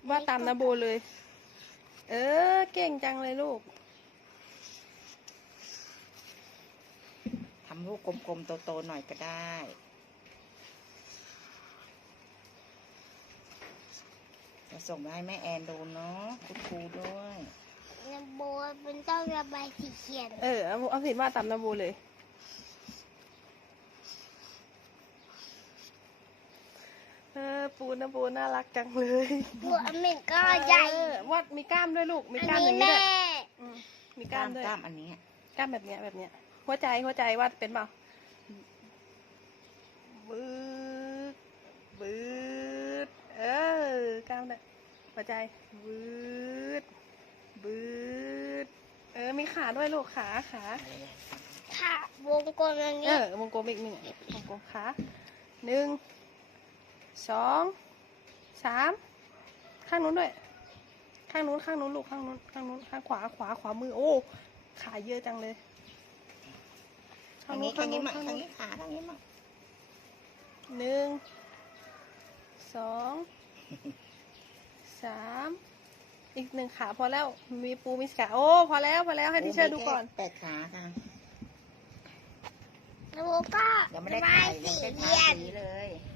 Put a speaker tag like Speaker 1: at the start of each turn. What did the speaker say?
Speaker 1: วาดตามนาโบเลย เก่งจังเลยลูก
Speaker 2: ทำลูกกลมๆโตๆหน่อยก็ได้จะส่งมาให้แม่แอนดูเนาะคุณครูด้วย
Speaker 3: นาโบมันต้องระบายสีเขียน
Speaker 1: เอาสีวาดตามนาโบเลยปูนาโบน่ารักจังเลย
Speaker 3: ตัวอเมริกาใหญ่
Speaker 1: วาดมีกล้ามด้วยลูกมีกล้ามอย่างนี้ด้วยมีกล้ามด้วย
Speaker 2: กล้ามอันนี้
Speaker 1: กล้ามแบบเนี้ยหัวใจวาดเป็นเปล่าบึ้ดบึ้ดกล้ามเนี่ยหัวใจบึ้ดบึ้ดมีขาด้วยลูกขา
Speaker 3: ค่ะวงกลมอย่างนี้
Speaker 1: วงกลมอีกหนึ่งวงกลมขา1 2 3ข้างนู้นด้วยข้างนู้นลูกข้างนู้นข้างขวามือโอ้ขาเยอะจังเลย
Speaker 2: ข้างนี้ขาข้างนี้มา
Speaker 1: 1 2 3อีก1ขาพอแล้วมีปูมีขาโอ้พอแล้วให้ที่เชิญดูก่อน
Speaker 2: 8 ขาค่ะ
Speaker 3: นาโบก็
Speaker 2: ยังไม่ได้ถ่ายยังไม่ได้ทาสีเลย